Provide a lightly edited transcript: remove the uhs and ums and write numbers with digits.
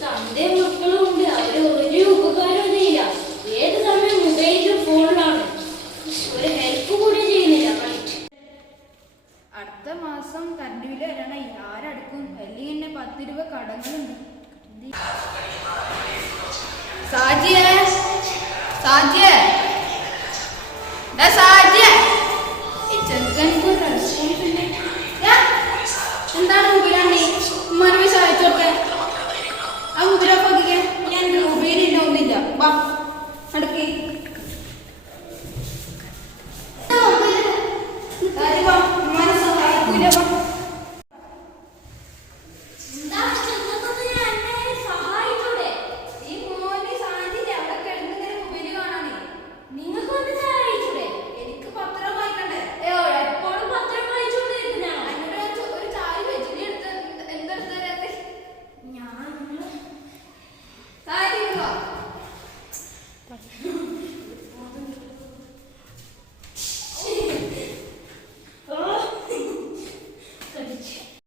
Sunday മക്കളുണ്ട്, അവര് ഒരു ഉപകാരം ചെയ്യില്ല. ഏത് സമയം മൊബൈലിലും ഫോണിലാണ്. ഒരു ഹെൽപ്പ് കൂടി ചെയ്യുന്നില്ല. അടുത്ത മാസം കറണ്ട് ബില്ല് വരണേ, ആരടുക്കും? അല്ലെങ്കിൽ എന്നെ 10 രൂപ കടങ്ങളുണ്ട്. സാജിയേ, സാജിയേ, സാജിയേ, ഈ ചെറുക്കനിക്ക് ഒരു റെസ്പോൺസ് ഇല്ല. എന്താണ് മുമ്പിലാണ്ടി ഉമ്മാനെ സഹായിച്ചോട്ടെ.